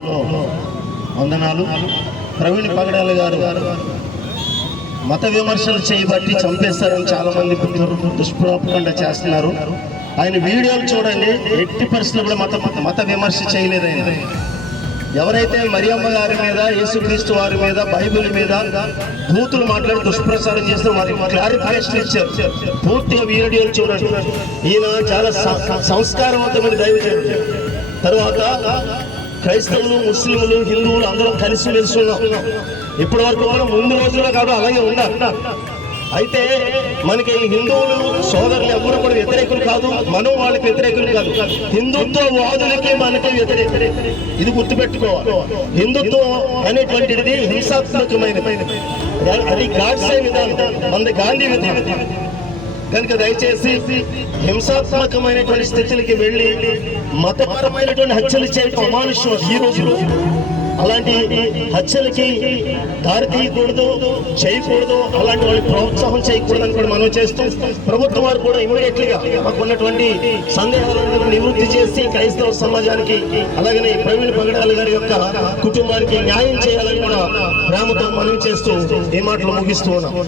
వందనాలు. ప్రవీణ్ పగడాల గారు మత విమర్శలు చేయబట్టి చంపేస్తారని చాలా మంది దుష్ప్రచారం చేస్తున్నారు. ఆయన వీడియోలు చూడండి, ఎట్టి పరిస్థితులు కూడా మత విమర్శ చేయలేదు ఆయన. ఎవరైతే మరియమ్మ గారి మీద, యేసుక్రీస్తు వారి మీద, బైబిల్ మీద బూతులు మాట్లాడి దుష్ప్రచారం చేస్తూ వారికి క్లారిఫికేషన్ ఇచ్చారు. పూర్తిగా వీడియోలు చూడండి. ఈయన చాలా సంస్కారవంతమైన దైవజనుడు. తర్వాత క్రైస్తవులు, ముస్లింలు, హిందువులు అందరం కలిసిమెలిసి ఉన్నాం. ఇప్పటి వరకు మనం ముందు రోజుల్లో కాదు అలాగే ఉన్నారు. అయితే మనకి హిందువులు సోదరులు ఎవరు కూడా వ్యతిరేకులు కాదు, మనం వాళ్ళకి వ్యతిరేకులు కాదు. హిందుత్వ వాదులకి మనకి వ్యతిరేక, ఇది గుర్తుపెట్టుకోవాలి. హిందుత్వం అనేటువంటిది హింసాత్మకమైనది, అది గాడ్సే విధానం, మన గాంధీ విధానం. కనుక దయచేసి హింసాత్మకమైనటువంటి స్థితులకి వెళ్ళి మతపరమైనటువంటి హత్యలు చేయడం అమానుష్యం. ఈ రోజులో అలాంటి హత్యలకి దారి తీయకూడదు, చేయకూడదు, అలాంటి వాళ్ళకి ప్రోత్సాహం చేయకూడదని కూడా మనం చేస్తూ, ప్రభుత్వం వారు కూడా ఇమీడియట్లీగా మాకున్నటువంటి సందేహాలను నివృత్తి చేసి క్రైస్తవ సమాజానికి, అలాగనే ప్రవీణ్ పగడాల గారి యొక్క కుటుంబానికి న్యాయం చేయాలని కూడా ప్రేమతో మనవి చేస్తూ ఈ మాటలు ముగిస్తూ ఉన్నాం.